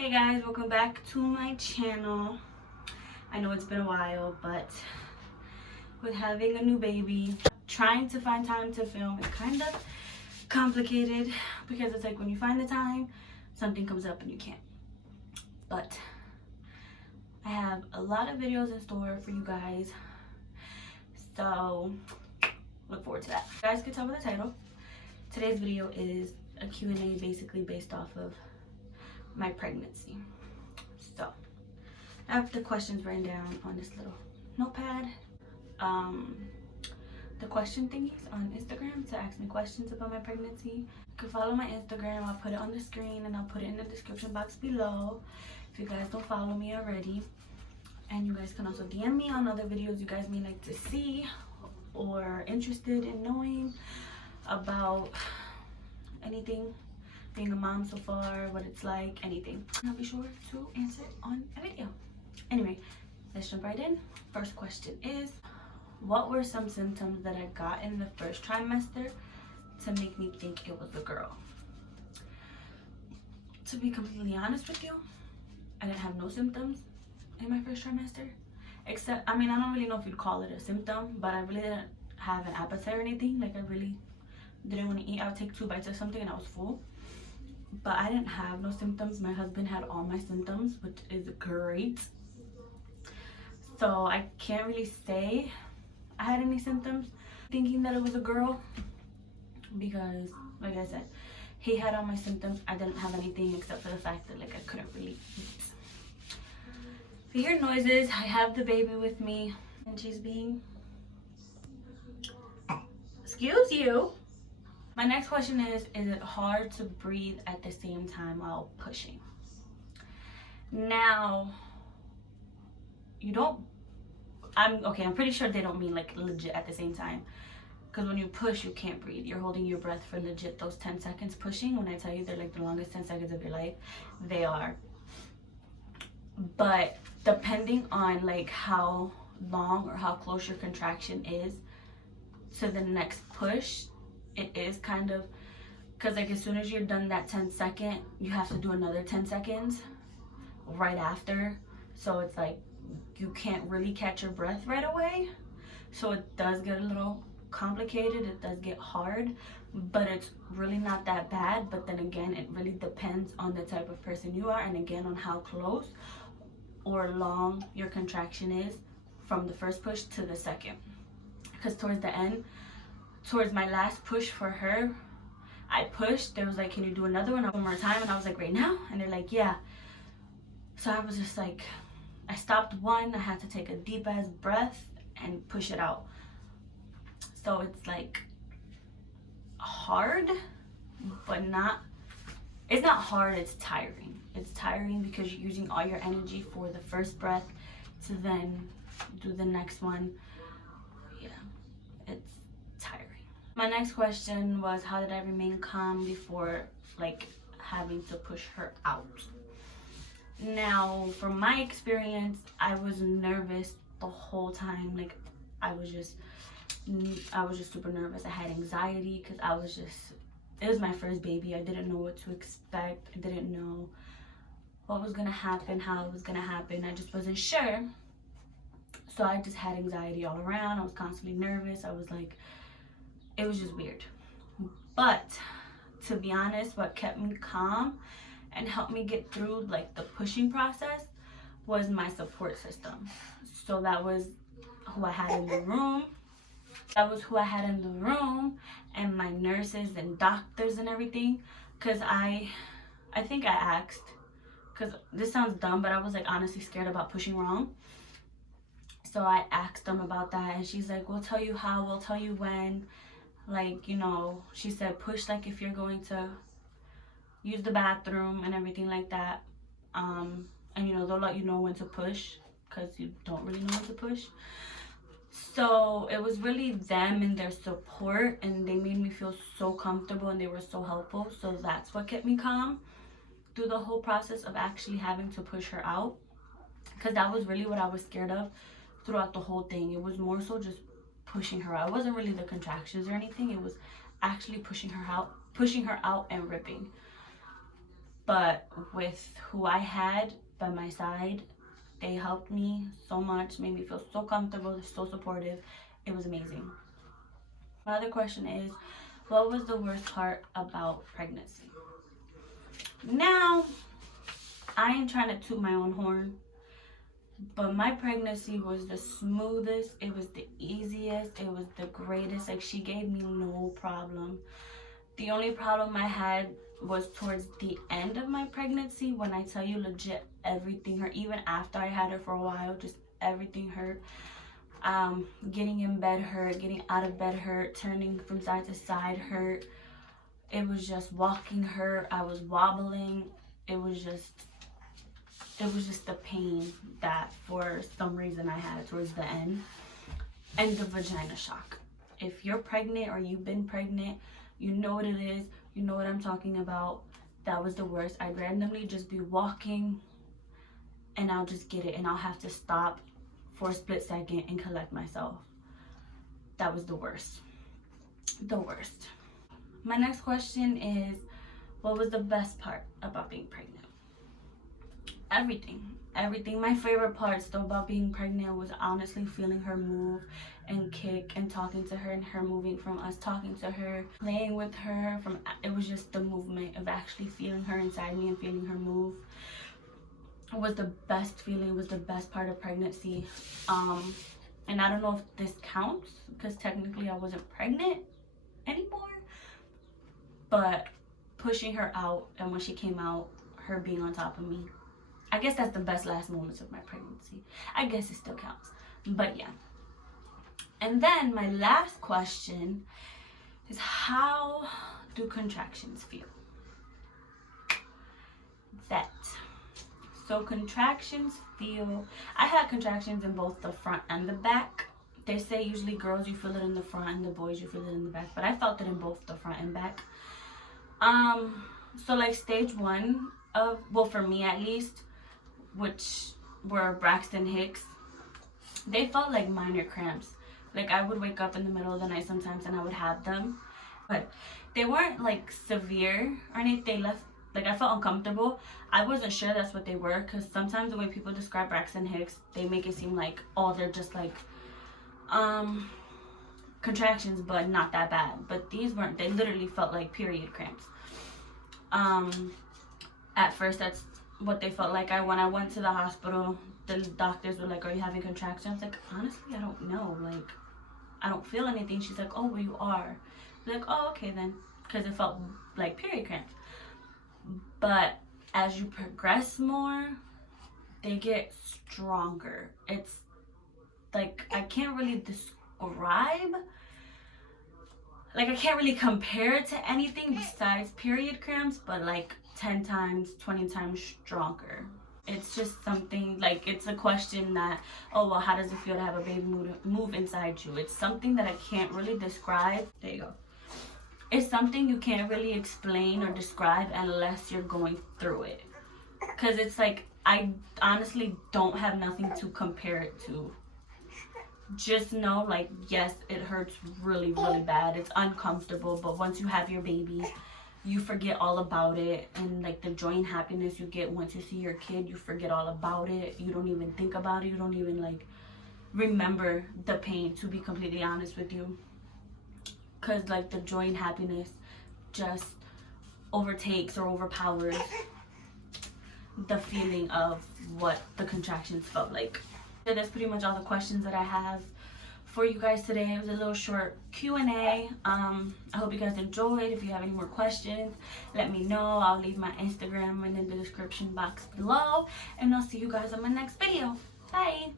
Hey guys, welcome back to my channel. I know it's been a while, but with having a new baby, trying to find time to film is kind of complicated because it's like when you find the time, something comes up and you can't. But I have a lot of videos in store for you guys, so look forward to that. You guys can tell by the title, today's video is a Q&A basically based off of my pregnancy. So I have the questions written down on this little notepad. The question thingies on Instagram to ask me questions about my pregnancy. You can follow my Instagram. I'll put it on the screen and I'll put it in the description box below if you guys don't follow me already. And you guys can also DM me on other videos you guys may like to see or interested in knowing about anything, being a mom so far, what it's like, anything. I'll be sure to answer on a video. Anyway, let's jump right in. First question is, what were some symptoms that I got in the first trimester to make me think it was a girl? To be completely honest with you, I didn't have no symptoms in my first trimester. Except, I mean, I don't really know if you'd call it a symptom, but I really didn't have an appetite or anything. Like, I really didn't want to eat. I would take 2 bites of something and I was full. But I didn't have no symptoms. My husband had all my symptoms, which is great. So I can't really say I had any symptoms thinking that it was a girl, because like I said, he had all my symptoms. I didn't have anything except for the fact that like I couldn't really eat. If you hear noises, I have the baby with me and she's being, excuse you. My next question is it hard to breathe at the same time while pushing? Now, I'm pretty sure they don't mean like legit at the same time. Because when you push, you can't breathe. You're holding your breath for legit those 10 seconds pushing. When I tell you they're like the longest 10 seconds of your life, they are. But depending on like how long or how close your contraction is to the next push, it is kind of, because like as soon as you're done that 10-second, you have to do another 10 seconds right after. So it's like you can't really catch your breath right away. So it does get a little complicated. It does get hard, but it's really not that bad. But then again, it really depends on the type of person you are, and again on how close or long your contraction is from the first push to the second. Because towards the end, towards my last push for her, I pushed. There was like, can you do another one more time? And I was like, right now? And they're like, yeah. So I was just like, I stopped one. I had to take a deep ass breath and push it out. So it's like hard, but it's not hard, it's tiring. It's tiring because you're using all your energy for the first breath to then do the next one. Yeah, it's tiring. My next question was, how did I remain calm before like having to push her out? Now, from my experience, I was nervous the whole time. Like I was just super nervous. I had anxiety because it was my first baby. I didn't know what to expect. I didn't know what was gonna happen, how it was gonna happen. I just wasn't sure. So I just had anxiety all around. I was constantly nervous. I was like, it was just weird. But to be honest, what kept me calm and helped me get through like the pushing process was my support system. So that was who I had in the room. And my nurses and doctors and everything. Because I think I asked, because this sounds dumb, but I was like honestly scared about pushing wrong. So I asked them about that, and she's like, we'll tell you how, we'll tell you when. Like, you know, she said push like if you're going to use the bathroom and everything like that. And you know, they'll let you know when to push because you don't really know when to push. So it was really them and their support, and they made me feel so comfortable and they were so helpful. So that's what kept me calm through the whole process of actually having to push her out, because that was really what I was scared of throughout the whole thing. It was more so just pushing her out. It wasn't really the contractions or anything. It was actually pushing her out and ripping. But with who I had by my side, they helped me so much, made me feel so comfortable, they're so supportive. It was amazing. My other question is, what was the worst part about pregnancy? Now, I ain't trying to toot my own horn, but my pregnancy was the smoothest, it was the easiest, it was the greatest. Like, she gave me no problem. The only problem I had was towards the end of my pregnancy, when I tell you legit everything hurt. Even after I had her for a while, just everything hurt. Getting in bed hurt, getting out of bed hurt, turning from side to side hurt. It was just walking hurt. I was wobbling. It was just the pain that for some reason I had towards the end. And the vagina shock. If you're pregnant or you've been pregnant, you know what it is. You know what I'm talking about. That was the worst. I'd randomly just be walking and I'll just get it, and I'll have to stop for a split second and collect myself. That was the worst. The worst. My next question is, what was the best part about being pregnant? Everything. My favorite part still about being pregnant was honestly feeling her move and kick and talking to her, and her moving from us talking to her, playing with her. It was just the movement of actually feeling her inside me and feeling her move. It was the best feeling. It was the best part of pregnancy. And I don't know if this counts because technically I wasn't pregnant anymore, but pushing her out, and when she came out, her being on top of me, I guess that's the best last moments of my pregnancy. I guess it still counts, but yeah. And then my last question is, how do contractions feel? So contractions feel, I had contractions in both the front and the back. They say usually girls, you feel it in the front, and the boys, you feel it in the back, but I felt it in both the front and back. So like stage 1 of, well, for me at least, which were Braxton Hicks, they felt like minor cramps. Like, I would wake up in the middle of the night sometimes and I would have them, but they weren't like severe or anything. Like, I felt uncomfortable. I wasn't sure that's what they were, because sometimes the way people describe Braxton Hicks, they make it seem like, oh, they're just like contractions, but not that bad. But these weren't. They literally felt like period cramps. At first, that's what they felt like. When I went to the hospital, the doctors were like, are you having contractions? I was like, honestly, I don't know. Like, I don't feel anything. She's like, oh, well, you are. I'm like, oh, okay then, because it felt like period cramps. But as you progress more, they get stronger. It's like, I can't really describe, like, I can't really compare it to anything besides period cramps, but like 10 times, 20 times stronger. It's just something, like, it's a question that, oh, well, how does it feel to have a baby move inside you? It's something that I can't really describe. There you go. It's something you can't really explain or describe unless you're going through it. Because it's like, I honestly don't have nothing to compare it to. Just know, like, yes, it hurts really, really bad. It's uncomfortable, but once you have your baby, you forget all about it. And like the joy and happiness you get once you see your kid, you forget all about it. You don't even think about it. You don't even like remember the pain, to be completely honest with you. Because like the joy and happiness just overtakes or overpowers the feeling of what the contractions felt like. So that's pretty much all the questions that I have for you guys today. It was a little short Q&A. I hope you guys enjoyed. If you have any more questions, let me know. I'll leave my Instagram in the description box below, and I'll see you guys on my next video. Bye.